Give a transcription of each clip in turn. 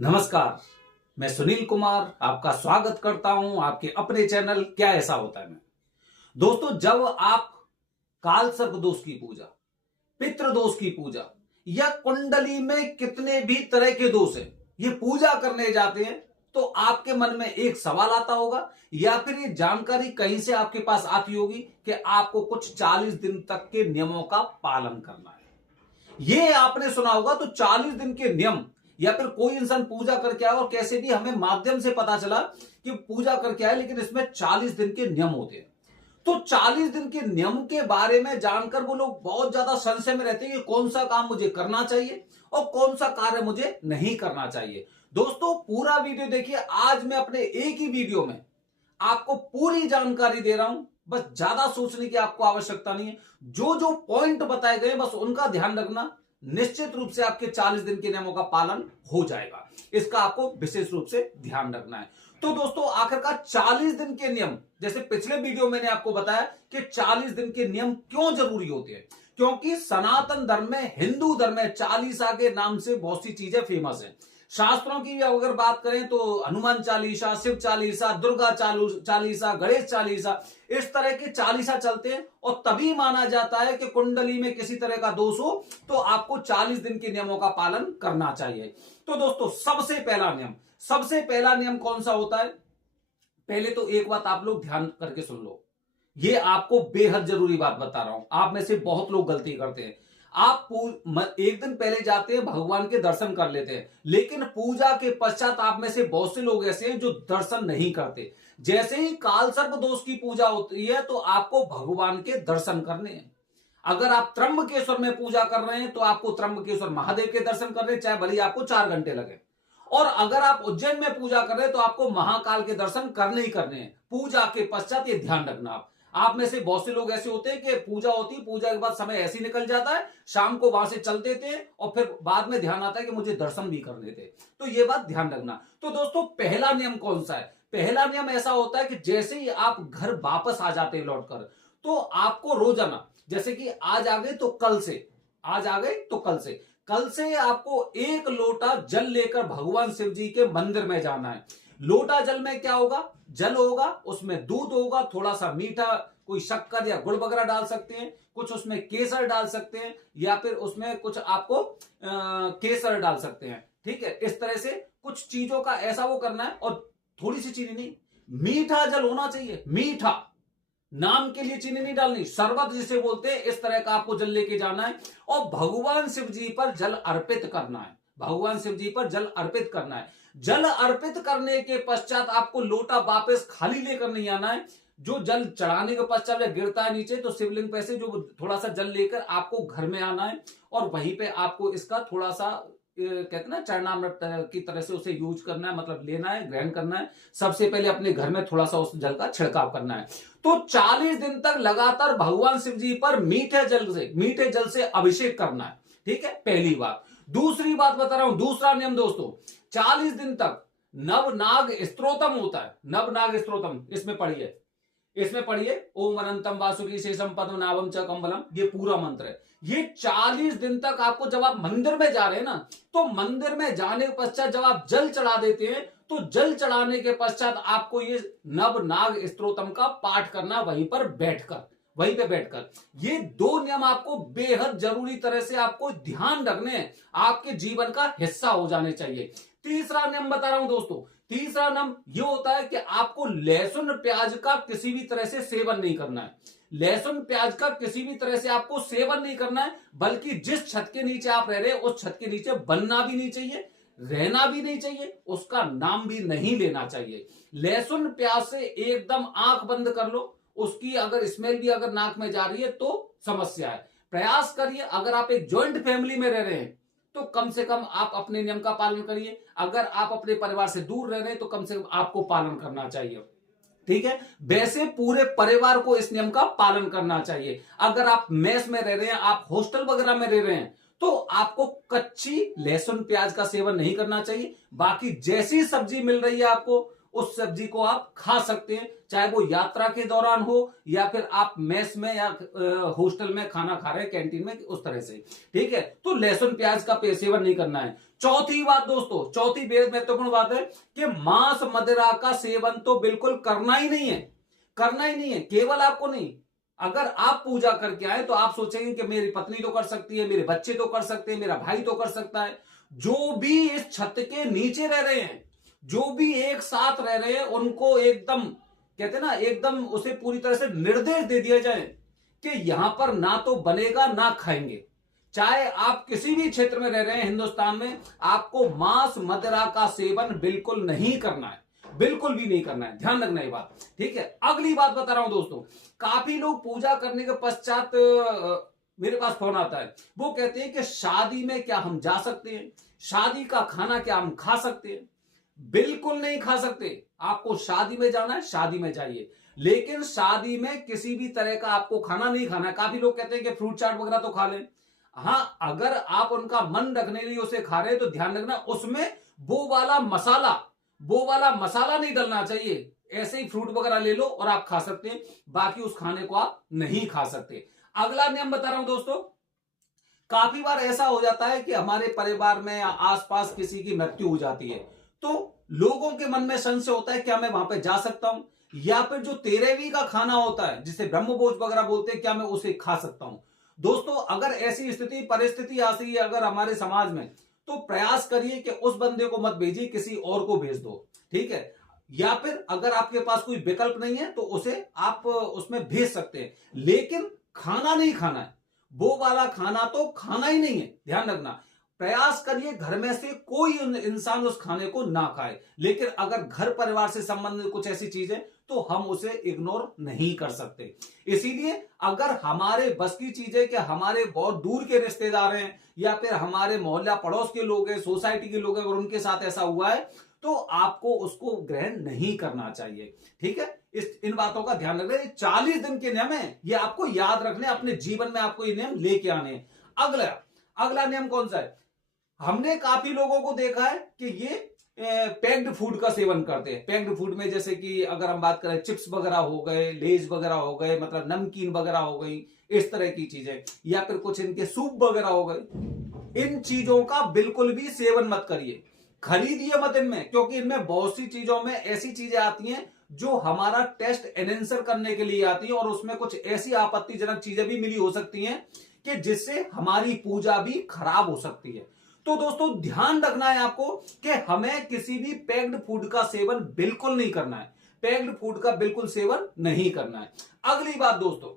नमस्कार। मैं सुनील कुमार आपका स्वागत करता हूं आपके अपने चैनल क्या ऐसा होता है में। दोस्तों, जब आप काल सर्प दोष की पूजा, पितृ दोष की पूजा या कुंडली में कितने भी तरह के दोष हैं, ये पूजा करने जाते हैं तो आपके मन में एक सवाल आता होगा या फिर ये जानकारी कहीं से आपके पास आती होगी कि आपको कुछ 40 दिन तक के नियमों का पालन करना है। ये आपने सुना होगा। तो 40 दिन के नियम, या फिर कोई इंसान पूजा करके आया और कैसे भी हमें माध्यम से पता चला कि पूजा करके आए, लेकिन इसमें 40 दिन के नियम होते हैं। तो 40 दिन के नियम के बारे में जानकर वो लोग बहुत ज्यादा संशय में रहते हैं कि कौन सा काम मुझे करना चाहिए और कौन सा कार्य मुझे नहीं करना चाहिए। दोस्तों, पूरा वीडियो देखिए। आज मैं अपने एक ही वीडियो में आपको पूरी जानकारी दे रहा हूं। बस ज्यादा सोचने की आपको आवश्यकता नहीं है। जो जो पॉइंट बताए गए बस उनका ध्यान रखना। निश्चित रूप से आपके 40 दिन के नियमों का पालन हो जाएगा। इसका आपको विशेष रूप से ध्यान रखना है। तो दोस्तों, आखिरकार 40 दिन के नियम, जैसे पिछले वीडियो मैंने आपको बताया कि 40 दिन के नियम क्यों जरूरी होते हैं, क्योंकि सनातन धर्म में, हिंदू धर्म में चालीसा के नाम से बहुत सी चीजें फेमस है। शास्त्रों की भी अगर बात करें तो हनुमान चालीसा, शिव चालीसा, दुर्गा चालीसा, गणेश चालीसा, इस तरह के चालीसा चलते हैं। और तभी माना जाता है कि कुंडली में किसी तरह का दोष हो तो आपको 40 दिन के नियमों का पालन करना चाहिए। तो दोस्तों, सबसे पहला नियम कौन सा होता है? पहले तो एक बात आप लोग ध्यान करके सुन लो। ये आपको बेहद जरूरी बात बता रहा हूं। आप में से बहुत लोग गलती करते हैं। आप एक दिन पहले जाते हैं, भगवान के दर्शन कर लेते हैं, लेकिन पूजा के पश्चात आप में से बहुत से लोग ऐसे हैं जो दर्शन नहीं करते। जैसे ही काल सर्प दोष की पूजा होती है तो आपको भगवान के दर्शन करने हैं। अगर आप त्र्यंबकेश्वर में पूजा कर रहे हैं तो आपको त्र्यंबकेश्वर महादेव के दर्शन करने, चाहे भले आपको 4 घंटे लगे। और अगर आप उज्जैन में पूजा कर रहे हैं तो आपको महाकाल के दर्शन करने ही करने हैं पूजा के पश्चात। ये ध्यान रखना। आप में से बहुत से लोग ऐसे होते हैं कि पूजा होती, पूजा के बाद समय ऐसे ही निकल जाता है, शाम को वहां से चलते थे और फिर बाद में ध्यान आता है कि मुझे दर्शन भी करने थे। तो ये बात ध्यान रखना। तो दोस्तों, पहला नियम कौन सा है? पहला नियम ऐसा होता है कि जैसे ही आप घर वापस आ जाते हैं लौटकर, तो आपको रोजाना, जैसे कि आज आ गए तो कल से, आज आ गए तो कल से आपको 1 लोटा जल लेकर भगवान शिव जी के मंदिर में जाना है। लोटा जल में क्या होगा? जल होगा, उसमें दूध होगा, थोड़ा सा मीठा, कोई शक्कर या गुड़ वगैरह डाल सकते हैं, कुछ उसमें केसर डाल सकते हैं, या फिर उसमें कुछ आपको केसर डाल सकते हैं। ठीक है, इस तरह से कुछ चीजों का ऐसा वो करना है। और थोड़ी सी चीनी नहीं, मीठा जल होना चाहिए। मीठा, नाम के लिए चीनी नहीं डालनी, शरबत जिसे बोलते हैं, इस तरह का आपको जल लेके जाना है और भगवान शिव जी पर जल अर्पित करना है। भगवान शिव जी पर जल अर्पित करना है। जल अर्पित करने के पश्चात आपको लोटा वापस खाली लेकर नहीं आना है। जो जल चढ़ाने के पश्चात जब गिरता है नीचे तो शिवलिंग पे से जो थोड़ा सा जल लेकर आपको घर में आना है और वहीं पे आपको इसका थोड़ा सा कहते हैं ना, चरणामृत की तरह से उसे यूज करना है, मतलब लेना है, ग्रहण करना है। सबसे पहले अपने घर में थोड़ा सा उस जल का छिड़काव करना है। तो 40 दिन तक लगातार भगवान शिव जी पर मीठे जल से अभिषेक करना है। ठीक है, पहली बात। दूसरी बात बता रहा हूं, दूसरा नियम दोस्तों, 40 दिन तक नवनाग स्तोत्रम होता है। नवनाग स्तोत्रम, इसमें पढ़िए ओम अनंतम वासुकी शेषम पद्मनाभम च कम्बलम, ये पूरा मंत्र है। ये 40 दिन तक आपको, जब आप मंदिर में जा रहे हैं ना, तो मंदिर में जाने के पश्चात जब आप जल चढ़ा देते हैं तो जल चढ़ाने के पश्चात आपको ये नवनाग स्तोत्रम का पाठ करना, वहीं पे बैठकर। ये 2 नियम आपको बेहद जरूरी तरह से आपको ध्यान रखने हैं, आपके जीवन का हिस्सा हो जाने चाहिए। तीसरा नियम बता रहा हूं दोस्तों। तीसरा नियम यह होता है कि आपको लहसुन प्याज का किसी भी तरह से सेवन नहीं करना है। लहसुन प्याज का किसी भी तरह से आपको सेवन नहीं करना है, बल्कि जिस छत के नीचे आप रह रहे हैं उस छत के नीचे बनना भी नहीं चाहिए, रहना भी नहीं चाहिए, उसका नाम भी नहीं लेना चाहिए। लहसुन प्याज से एकदम आंख बंद कर लो। उसकी अगर स्मेल भी अगर नाक में जा रही है तो समस्या है। प्रयास करिए, अगर आप एक ज्वाइंट फैमिली में रह रहे हैं तो कम से कम आप अपने नियम का पालन करिए। अगर आप अपने परिवार से दूर रह रहे हैं तो कम से कम आपको पालन करना चाहिए। ठीक है, वैसे पूरे परिवार को इस नियम का पालन करना चाहिए। अगर आप मेस में रह रहे हैं, आप हॉस्टल वगैरह में रह रहे हैं, तो आपको कच्ची लहसुन प्याज का सेवन नहीं करना चाहिए। बाकी जैसी सब्जी मिल रही है आपको उस सब्जी को आप खा सकते हैं, चाहे वो यात्रा के दौरान हो या फिर आप मेस में या हॉस्टल में खाना खा रहे हैं, कैंटीन में, उस तरह से। ठीक है, तो लहसुन प्याज का सेवन नहीं करना है। चौथी बात दोस्तों, चौथी बेहद महत्वपूर्ण बात है कि मांस मदिरा का सेवन तो बिल्कुल करना ही नहीं है, करना ही नहीं है। केवल आपको नहीं, अगर आप पूजा करके आए तो आप सोचेंगे कि मेरी पत्नी तो कर सकती है, मेरे बच्चे तो कर सकते हैं, मेरा भाई तो कर सकता है। जो भी इस छत के नीचे रह रहे हैं, जो भी एक साथ रह रहे हैं, उनको एकदम कहते हैं ना, एकदम उसे पूरी तरह से निर्देश दे दिया जाए कि यहां पर ना तो बनेगा ना खाएंगे। चाहे आप किसी भी क्षेत्र में रह रहे हैं हिंदुस्तान में, आपको मांस मदिरा का सेवन बिल्कुल नहीं करना है, बिल्कुल भी नहीं करना है, ध्यान रखना ये बात। ठीक है, अगली बात बता रहा हूं दोस्तों, काफी लोग पूजा करने के पश्चात मेरे पास फोन आता है, वो कहते हैं कि शादी में क्या हम जा सकते हैं, शादी का खाना क्या हम खा सकते हैं? बिल्कुल नहीं खा सकते। आपको शादी में जाना है, शादी में जाइए, लेकिन शादी में किसी भी तरह का आपको खाना नहीं खाना है। काफी लोग कहते हैं कि फ्रूट चाट वगैरह तो खा लें। हां, अगर आप उनका मन रखने के लिए उसे खा रहे हैं तो ध्यान रखना उसमें वो वाला मसाला नहीं डलना चाहिए। ऐसे ही फ्रूट वगैरह ले लो और आप खा सकते हैं, बाकी उस खाने को आप नहीं खा सकते। अगला नियम बता रहा हूं दोस्तों, काफी बार ऐसा हो जाता है कि हमारे परिवार में या आसपास किसी की मृत्यु हो जाती है, तो लोगों के मन में संशय होता है क्या मैं वहां पे जा सकता हूं, या फिर जो 13वीं का खाना होता है जिसे ब्रह्मभोज वगैरह बोलते हैं, क्या मैं उसे खा सकता हूं? दोस्तों, अगर ऐसी स्थिति परिस्थिति आती है अगर हमारे समाज में, तो प्रयास करिए कि उस बंदे को मत भेजिए, किसी और को भेज दो। ठीक है, या फिर अगर आपके पास कोई विकल्प नहीं है तो उसे आप उसमें भेज सकते हैं, लेकिन खाना नहीं खाना है, वो वाला खाना तो खाना ही नहीं है, ध्यान रखना। प्रयास करिए घर में से कोई इंसान उस खाने को ना खाए, लेकिन अगर घर परिवार से संबंधित कुछ ऐसी चीजें तो हम उसे इग्नोर नहीं कर सकते। इसीलिए अगर हमारे बस की चीज है कि हमारे बहुत दूर के रिश्तेदार हैं या फिर हमारे मोहल्ला पड़ोस के लोग हैं, सोसाइटी के लोग हैं, और उनके साथ ऐसा हुआ है, तो आपको उसको ग्रहण नहीं करना चाहिए। ठीक है, इन बातों का ध्यान रखना। 40 दिन के नियम है, ये आपको याद रखने, अपने जीवन में आपको ये नियम लेके आने हैं। अगला नियम कौन सा है? हमने काफी लोगों को देखा है कि ये पैक्ड फूड का सेवन करते हैं। पैक्ड फूड में जैसे कि अगर हम बात करें, चिप्स वगैरह हो गए, लेज वगैरह हो गए, मतलब नमकीन वगैरह हो गई, इस तरह की चीजें, या फिर कुछ इनके सूप वगैरह हो गए। इन चीजों का बिल्कुल भी सेवन मत करिए, खरीदिए मत इनमें, क्योंकि इनमें बहुत सी चीजों में ऐसी चीजें आती हैं जो हमारा टेस्ट एनहेंसर करने के लिए आती है, और उसमें कुछ ऐसी आपत्तिजनक चीजें भी मिली हो सकती हैं कि जिससे हमारी पूजा भी खराब हो सकती है। तो दोस्तों, ध्यान रखना है आपको कि हमें किसी भी पैक्ड फूड का सेवन बिल्कुल नहीं करना है, पैक्ड फूड का बिल्कुल सेवन नहीं करना है। अगली बात दोस्तों,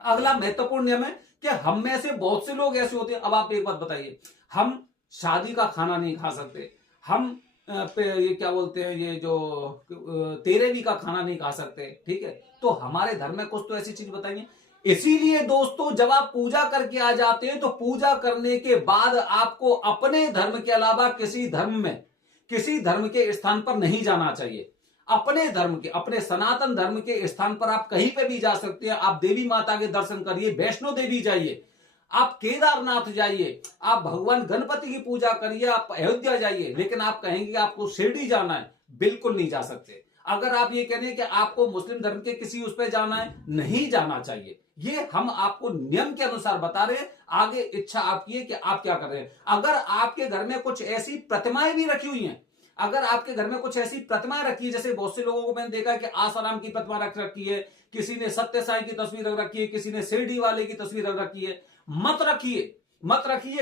अगला महत्वपूर्ण नियम है कि हम में से बहुत से लोग ऐसे होते हैं। अब आप एक बात बताइए, हम शादी का खाना नहीं खा सकते, हम ये क्या बोलते हैं, ये जो 13वीं का खाना नहीं खा सकते, ठीक है, तो हमारे धर्म में कुछ तो ऐसी चीज बताइए। इसीलिए दोस्तों, जब आप पूजा करके आ जाते हैं तो पूजा करने के बाद आपको अपने धर्म के अलावा किसी धर्म के स्थान पर नहीं जाना चाहिए। अपने धर्म के, अपने सनातन धर्म के स्थान पर आप कहीं पे भी जा सकते हैं। आप देवी माता के दर्शन करिए, वैष्णो देवी जाइए, आप केदारनाथ जाइए, आप भगवान गणपति की पूजा करिए, आप अयोध्या जाइए, लेकिन आप कहेंगे आपको शिरडी जाना है, बिल्कुल नहीं जा सकते। अगर आप ये कह रहे हैं कि आपको मुस्लिम धर्म के किसी उस पर जाना है, नहीं जाना चाहिए। ये हम आपको नियम के अनुसार बता रहे हैं, आगे इच्छा आपकी है कि आप क्या कर रहे हैं। अगर आपके घर में कुछ ऐसी प्रतिमाएं भी रखी हुई हैं, अगर आपके घर में कुछ ऐसी प्रतिमाएं रखी है, जैसे बहुत से लोगों को मैंने देखा कि आसाराम की प्रतिमा रख रखी है, किसी ने सत्य साई की तस्वीर रख रखी है, किसी ने शिरडी वाले की तस्वीर रख रखी है, मत रखिए।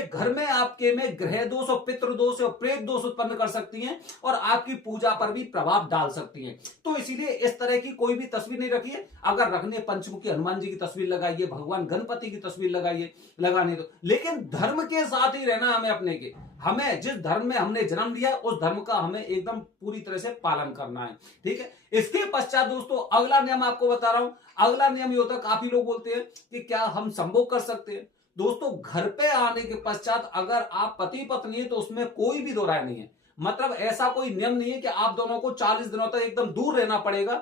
घर में आपके में ग्रह दोष और पितृ दोष और प्रेत दोष उत्पन्न कर सकती हैं और आपकी पूजा पर भी प्रभाव डाल सकती हैं। तो इसीलिए इस तरह की कोई भी तस्वीर नहीं रखिए। अगर रखने, पंचमुखी हनुमान जी की तस्वीर लगाइए, भगवान गणपति की तस्वीर लगाइए, लगाने दो, लेकिन धर्म के साथ ही रहना हमें अपने के। हमें जिस धर्म में हमने जन्म लिया उस धर्म का हमें एकदम पूरी तरह से पालन करना है, ठीक है। इसके पश्चात दोस्तों, अगला नियम आपको बता रहा हूं। अगला नियम ये होता है, काफी लोग बोलते हैं कि क्या हम संभोग कर सकते हैं। दोस्तों, घर पे आने के पश्चात अगर आप पति पत्नी है तो उसमें कोई भी दो राय नहीं है। मतलब ऐसा कोई नियम नहीं है कि आप दोनों को 40 दिनों तक एकदम दूर रहना पड़ेगा,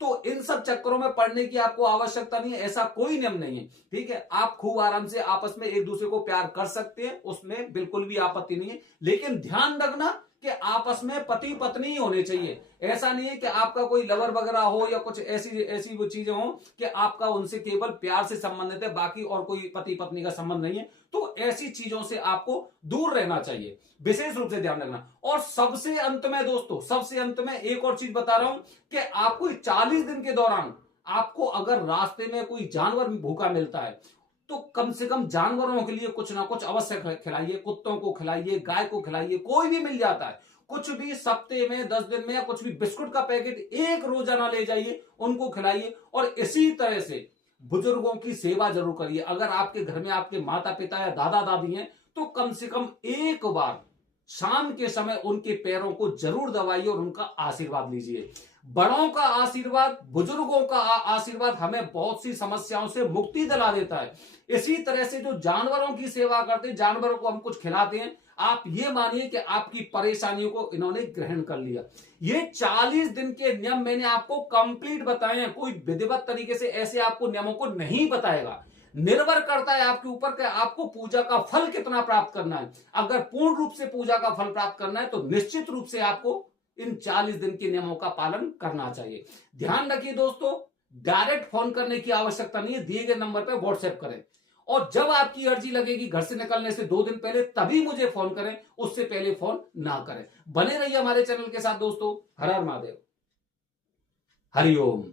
तो इन सब चक्करों में पड़ने की आपको आवश्यकता नहीं है, ऐसा कोई नियम नहीं है, ठीक है। आप खूब आराम से आपस में एक दूसरे को प्यार कर सकते हैं, उसमें बिल्कुल भी आपत्ति नहीं है, लेकिन ध्यान रखना कि आपस में पति पत्नी ही होने चाहिए। ऐसा नहीं है कि आपका कोई लवर वगैरह हो या कुछ ऐसी ऐसी वो चीजें हो कि आपका उनसे केवल प्यार से संबंधित है, बाकी और कोई पति पत्नी का संबंध नहीं है। तो ऐसी चीजों से आपको दूर रहना चाहिए, विशेष रूप से ध्यान रखना। और सबसे अंत में दोस्तों, सबसे अंत में एक और चीज बता रहा हूं कि आपको 40 दिन के दौरान आपको अगर रास्ते में कोई जानवर भूखा मिलता है तो कम से कम जानवरों के लिए कुछ ना कुछ अवश्य खिलाइए। कुत्तों को खिलाइए, गाय को खिलाइए, कोई भी मिल जाता है, कुछ भी सप्ते में 10 दिन में, या कुछ भी बिस्कुट का पैकेट एक रोजाना ले जाइए, उनको खिलाइए। और इसी तरह से बुजुर्गों की सेवा जरूर करिए। अगर आपके घर में आपके माता पिता या दादा दादी हैं तो कम से कम एक बार शाम के समय उनके पैरों को जरूर दबाइए और उनका आशीर्वाद लीजिए। बड़ों का आशीर्वाद, बुजुर्गों का आशीर्वाद हमें बहुत सी समस्याओं से मुक्ति दिला देता है। इसी तरह से जो जानवरों की सेवा करते हैं, जानवरों को हम कुछ खिलाते हैं, आप ये मानिए कि आपकी परेशानियों को इन्होंने ग्रहण कर लिया। ये 40 दिन के नियम मैंने आपको कंप्लीट बताए हैं, कोई विधिवत तरीके से ऐसे आपको नियमों को नहीं बताएगा। निर्भर करता है आपके ऊपर कि आपको पूजा का फल कितना प्राप्त करना है। अगर पूर्ण रूप से पूजा का फल प्राप्त करना है तो निश्चित रूप से आपको इन 40 दिन के नियमों का पालन करना चाहिए। ध्यान रखिए दोस्तों, डायरेक्ट फोन करने की आवश्यकता नहीं है, दिए गए नंबर पर व्हाट्सएप करें। और जब आपकी अर्जी लगेगी घर से निकलने से 2 दिन पहले, तभी मुझे फोन करें, उससे पहले फोन ना करें। बने रहिए हमारे चैनल के साथ दोस्तों। हर हर महादेव, हरिओम।